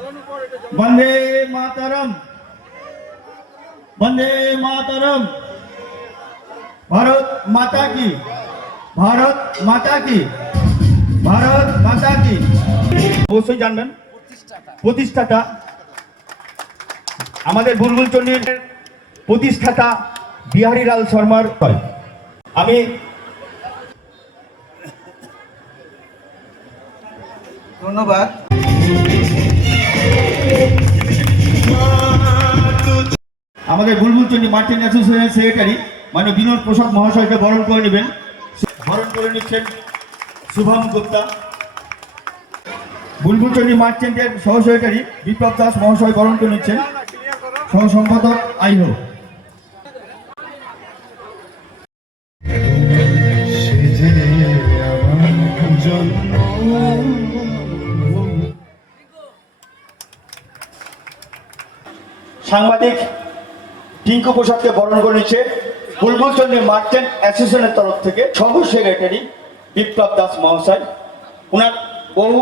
वंदे मातरम, वंदे मातरम। भारत माता की, भारत माता की, भारत माता की। অবশ্যই জানবেন প্রতিষ্ঠাতা আমাদের বুলবুল চন্ডীর প্রতিষ্ঠাতা বিহারীলাল শর্মার করে। আমি ধন্যবাদ। আমাদের বুলবুল চন্ডী মার্চেন্ট অ্যাসোসিয়েশনের সেক্রেটারি মানে বিনোদ প্রসাদ মহাশয়কে বরণ করে নেবেন। বরণ করে নিচ্ছেন শুভম গুপ্তা। বুলবুল চন্ডী মার্চেন্টের সহ সেক্রেটারি বিপ্লব দাস মহাশয় বরণ করে নিচ্ছেন। সহ সম্পাদক আইহ। সাংবাদিক টিঙ্কু প্রসাদকে বরণ করে নিচ্ছে বুলবুল চন্ডী মার্চেন্ট অ্যাসোসিয়েশনের তরফ থেকে সহ সেক্রেটারি বিপ্লব দাস মহাশয়। ওনার বহু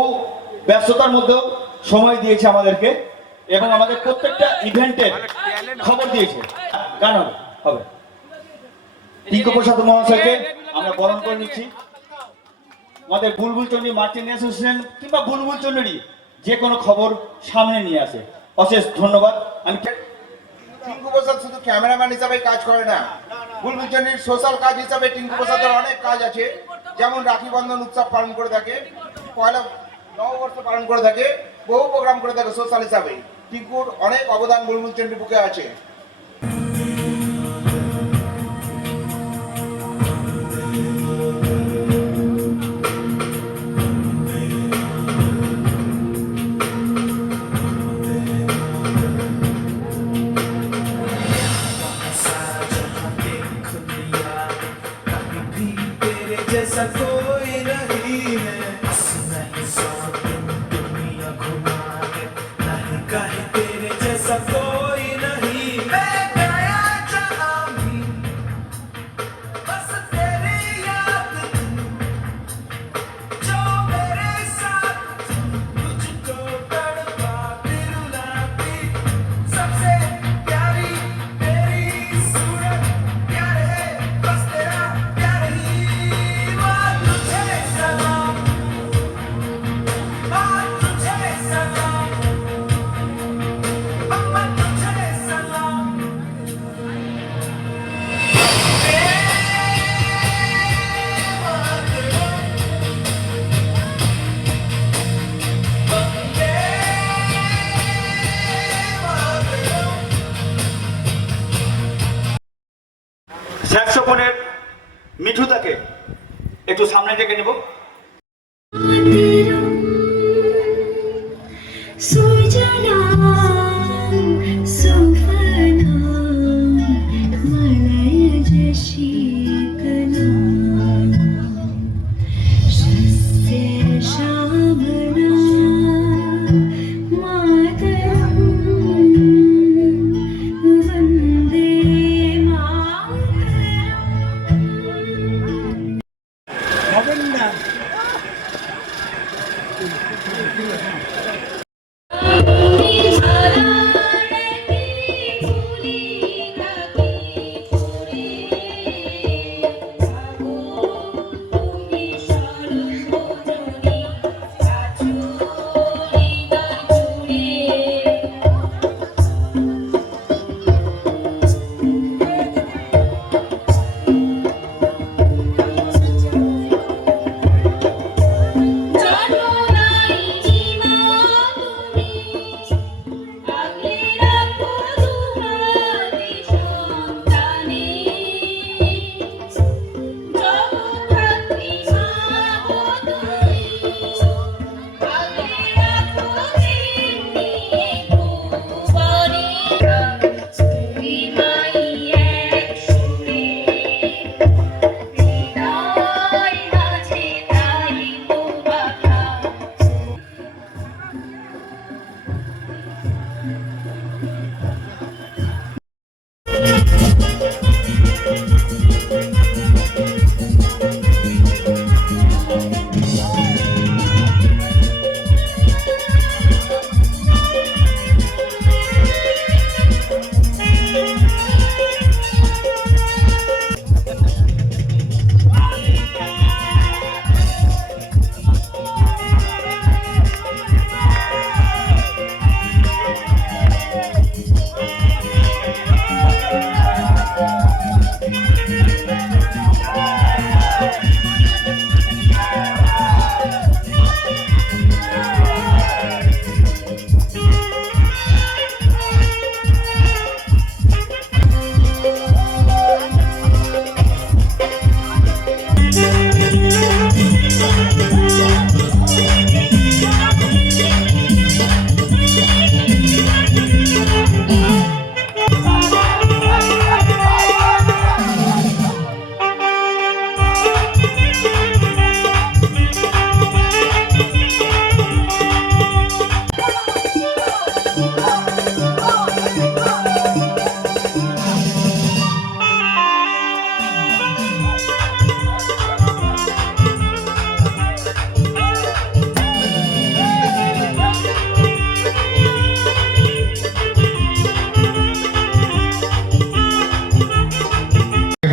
ব্যস্ততার মধ্যেও সময় দিয়েছে আমাদেরকে এবং আমাদের প্রত্যেকটা ইভেন্টের খবর দিয়েছে। গান হবে টিঙ্কু প্রসাদ মহাশয়কে আমরা বরণ করে নিচ্ছি। আমাদের বুলবুল চন্ডী মার্চেন্ট অ্যাসোসিয়েশন কিংবা বুলবুল চন্ডীরই যে কোনো খবর সামনে নিয়ে আসে। অশেষ ধন্যবাদ। আমি টিঙ্কু প্রসাদ শুধু ক্যামেরাম্যান হিসাবে কাজ করে না, বুলবুল চন্ডীর সোশ্যাল কাজ হিসাবে টিঙ্কু প্রসাদের অনেক কাজ আছে। যেমন রাখি বন্ধন উৎসব পালন করে থাকে, পয়লা নববর্ষ পালন করে থাকে, বহু প্রোগ্রাম করে থাকে সোশ্যাল হিসাবে। টিঙ্কুর অনেক অবদান বুলবুল চন্ডীর বুকে আছে। जैसा कोई नहीं है, नहीं सौ दिन दुनिया घुमा है, नहीं कहीं तेरे जैसा कोई नहीं। मैं गया जहाँ भी बस तेरी याद थी, जो मेरे साथ थी, तुझको तड़पाती रुलाती। सबसे प्यारी तेरी सूरत, प्यार है बस तेरा प्यार ही। স্যাক্সোফোনের মিঠুদাকে একটু সামনে ডেকে নেব। Thank you.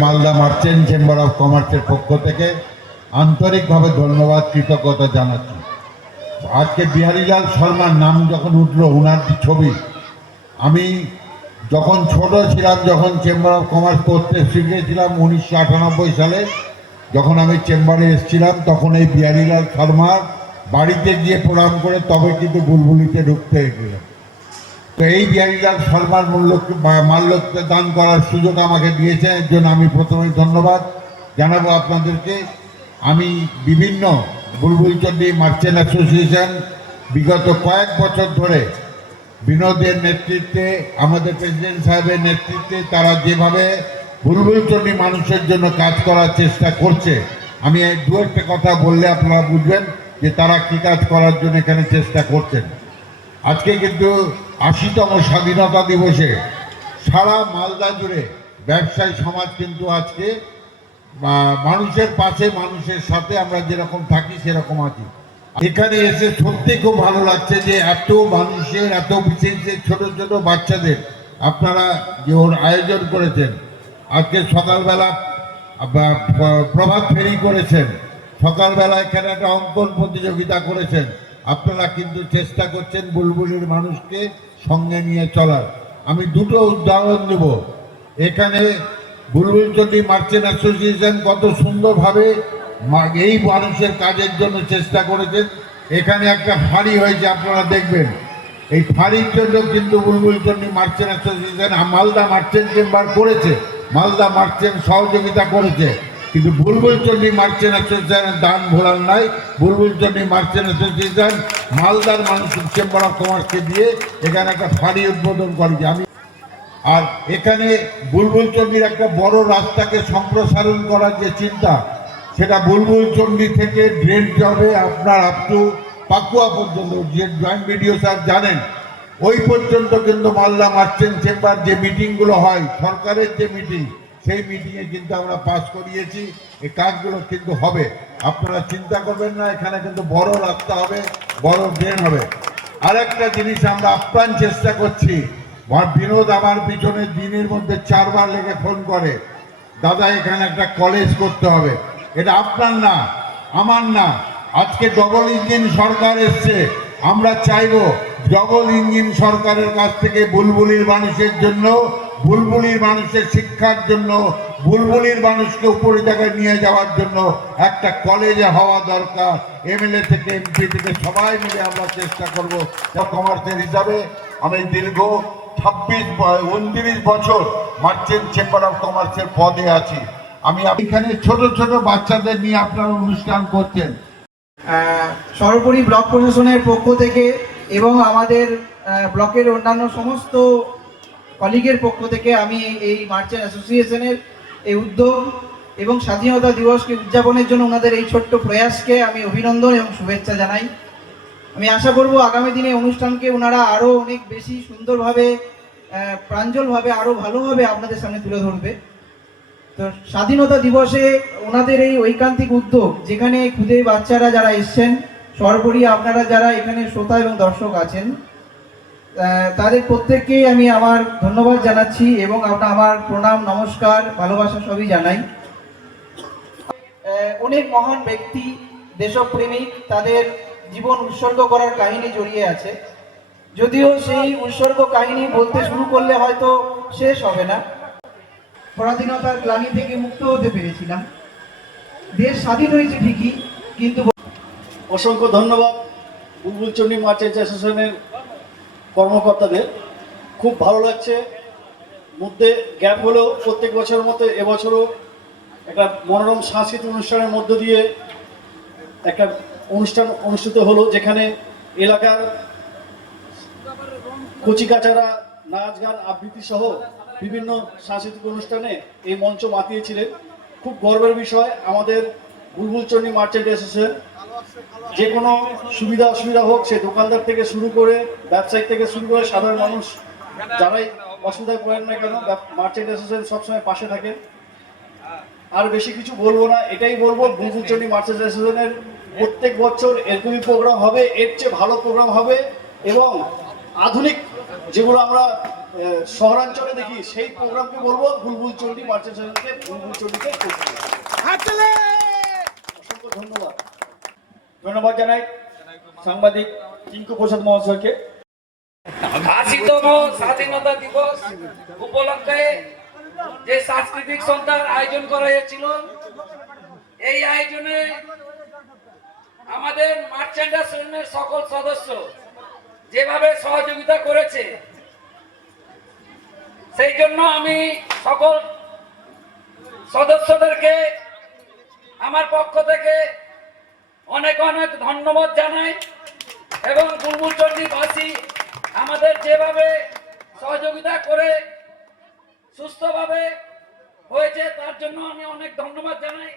Malda merchant chamber of কমার্সের পক্ষ থেকে আন্তরিকভাবে ধন্যবাদ, কৃতজ্ঞতা জানাচ্ছি। আজকে বিহারীলাল শর্মার নাম যখন উঠল, ওনার ছবি, আমি যখন ছোট ছিলাম, যখন চেম্বার অফ কমার্স করতে শিখেছিলাম 1998 সালে, যখন আমি চেম্বারে এসেছিলাম, তখন এই বিহারীলাল শর্মার বাড়িতে গিয়ে প্রণাম করে তবে কিন্তু বুলবুলিতে ঢুকতে গেলাম। তো এই বিহারীলাল শর্মার মাল্যকে দান করার সুযোগ আমাকে দিয়েছে, এর জন্য আমি প্রথমেই ধন্যবাদ জানাবো আপনাদেরকে। আমি বিভিন্ন বুলবুলচন্ডী মার্চেন্ট অ্যাসোসিয়েশন বিগত কয়েক বছর ধরে বিনোদের নেতৃত্বে, আমাদের প্রেসিডেন্ট সাহেবের নেতৃত্বে তারা যেভাবে বুলবুলচন্ডী মানুষের জন্য কাজ করার চেষ্টা করছে, আমি এই দু একটা কথা বললে আপনারা বুঝবেন যে তারা কী কাজ করার জন্য এখানে চেষ্টা করছেন। আজকে কিন্তু 80তম স্বাধীনতা দিবসে সারা মালদা জুড়ে ব্যবসায়ী সমাজ কিন্তু আজকে মানুষের পাশে, মানুষের সাথে আমরা যেরকম থাকি সেরকম আছি। এখানে এসে সত্যি খুব ভালো লাগছে যে এত মানুষের, এত বিশেষ ছোট ছোট বাচ্চাদের আপনারা যে ওর আয়োজন করেছেন। আজকে সকালবেলা প্রভাত ফেরি করেছেন, সকালবেলা এখানে একটা অঙ্কন প্রতিযোগিতা করেছেন। আপনারা কিন্তু চেষ্টা করছেন বুলবুলির মানুষকে সঙ্গে নিয়ে চলার। আমি দুটো উদাহরণ দেব। এখানে বুলবুলচন্ডী মার্চেন্ট অ্যাসোসিয়েশন কত সুন্দরভাবে এই মানুষের কাজের জন্য চেষ্টা করেছেন। এখানে একটা ফাঁড়ি হয়েছে, আপনারা দেখবেন। এই ফাঁড়ির জন্য কিন্তু Bulbulchandi merchant association Malda merchant chamber করেছে, মালদা মার্চেন্ট সহযোগিতা করেছে, কিন্তু বুলবুলচন্ডী মার্চেন্ট অ্যাসোসিয়েশনের দান ভোলার নাই। বুলবুলচন্ডী মার্চেন্ট অ্যাসোসিয়েশন মালদার মানুষ চেম্বার অফ কমার্সকে দিয়ে এখানে একটা ফাঁড়ি উদ্বোধন করেছে। আমি আর এখানে বুলবুলচন্ডীর একটা বড় রাস্তাকে সম্প্রসারণ করার যে চিন্তা, সেটা বুলবুলচন্ডী থেকে ড্রেন যাবে আপনার আপ টু পাকুয়া পর্যন্ত, যে জয়েন্ট বিডিও স্যার জানেন, ওই পর্যন্ত কিন্তু মালদা মার্চেন্ট চেম্বার যে মিটিংগুলো হয়, সরকারের যে মিটিং, সেই মিটিংয়ে কিন্তু আমরা পাস করিয়েছি। এই কাজগুলো কিন্তু হবে, আপনারা চিন্তা করবেন না। এখানে কিন্তু বড় রাস্তা হবে, বড় ড্রেন হবে। আরেকটা জিনিস আমরা আপ্রাণ চেষ্টা করছি, বিনোদ আমার পিছনে দিনের মধ্যে 4 বার লেগে ফোন করে, দাদা এখানে একটা কলেজ করতে হবে। এটা আপনার না, আমার না। আজকে ডবল ইঞ্জিন সরকার এসছে, আমরা চাইবো ডবল ইঞ্জিন সরকারের কাছ থেকে বুলবুলির মানুষের জন্য, বুলবুলির মানুষের শিক্ষার জন্য, বুলবুলির মানুষকে উপরে জায়গায় নিয়ে যাওয়ার জন্য একটা কলেজে হওয়া দরকার। এমএলএ থেকে, এমপি থেকে সবাই মিলে আমরা চেষ্টা করব। কমার্সের হিসাবে আমি দীর্ঘ 29 বছর মার্চেন্ট চেম্বার অফ কমার্সের পদে আছি। আমি এখানে ছোট ছোট বাচ্চাদের নিয়ে আপনারা অনুষ্ঠান করছেন। সর্বোপরি ব্লক প্রশাসনের পক্ষ থেকে এবং আমাদের ব্লকের অন্যান্য সমস্ত কলিগের পক্ষ থেকে আমি এই মার্চেন্ট অ্যাসোসিয়েশনের এই উদ্যোগ এবং স্বাধীনতা দিবসকে উদযাপনের জন্য ওনাদের এই ছোট্ট প্রয়াসকে আমি অভিনন্দন এবং শুভেচ্ছা জানাই। আমি আশা করব আগামী দিনে অনুষ্ঠানকে ওনারা আরও অনেক বেশি সুন্দরভাবে, প্রাঞ্জলভাবে, আরও ভালোভাবে আপনাদের সামনে তুলে ধরবে। তো স্বাধীনতা দিবসে ওনাদের এই ঐকান্তিক উদ্যোগ, যেখানে খুদে বাচ্চারা যারা এসছেন, সর্বোপরি আপনারা যারা এখানে শ্রোতা এবং দর্শক আছেন, তাদের প্রত্যেককেই আমি আমার ধন্যবাদ জানাচ্ছি এবং আমার প্রণাম, নমস্কার, ভালোবাসা সবই জানাই। অনেক মহান ব্যক্তি, দেশপ্রেমিক, তাদের জীবন উৎসর্গ করার কাহিনী জড়িয়ে আছে। যদিও সেই উৎসর্গ কাহিনী বলতে শুরু করলে হয়তো শেষ হবে না। পরাধীনতার গ্লানি থেকে মুক্ত হতে পেরেছিলাম, দেশ স্বাধীন হয়েছে ঠিকই, কিন্তু অসংখ্য ধন্যবাদ বুলবুলচন্ডী মার্চেন্ট অ্যাসোসিয়েশনের কর্মকর্তাদের। খুব ভালো লাগছে। মধ্যে গ্যাপ হলেও প্রত্যেক বছরের মতো এবছরও একটা মনোরম সাংস্কৃতিক অনুষ্ঠানের মধ্য দিয়ে একটা অনুষ্ঠান অনুষ্ঠিত হলো, যেখানে এলাকার কচিকাচারা নাচ গান আবৃত্তি সহ বিভিন্ন সাংস্কৃতিক অনুষ্ঠানে এই মঞ্চ মাতিয়েছিলেন। খুব গর্বের বিষয় আমাদের বুলবুলচন্ডী মার্চেন্ট অ্যাসোসিয়েশন। যে কোনো সুবিধা অসুবিধা হোক, সে দোকানদার থেকে শুরু করে ব্যবসায়ী থেকে শুরু করে সাধারণ মানুষ যারাই অসুবিধায় পড়েন না কেন, মার্চেন্ট অ্যাসোসিয়েশন সবসময় পাশে থাকে। আর বেশি কিছু বলবো না, এটাই বলবো বুলবুলচন্ডী মার্চেন্ট অ্যাসোসিয়েশনের প্রত্যেক বছর এরকমই প্রোগ্রাম হবে, এর চেয়ে ভালো প্রোগ্রাম হবে এবং আধুনিক যেগুলো আমরা শহরাঞ্চলে দেখি সেই প্রোগ্রামকে বলবো বুলবুল চণ্ডী মার্চেন্ট চ্যানেলকে বুলবুল চণ্ডীকে করতে। অসংখ্য ধন্যবাদ। ধন্যবাদ জানাই সাংবাদিক টিঙ্কু প্রসাদ মহাশয়কে। ৮০তম স্বাধীনতা দিবস উপলক্ষে যে সাংস্কৃতিক সন্ধ্যার আয়োজন করা হয়েছিল, এই আয়োজনে আমাদের মার্চেন্ট অ্যাসোসিয়েশনের সকল সদস্য যেভাবে সহযোগিতা করেছে, সেই জন্য আমি সকল সদস্যদেরকে আমার পক্ষ থেকে অনেক অনেক ধন্যবাদ জানাই এবং বুলবুল চণ্ডীবাসী আমাদের যেভাবে সহযোগিতা করে সুস্থভাবে হয়েছে তার জন্য আমি অনেক ধন্যবাদ জানাই।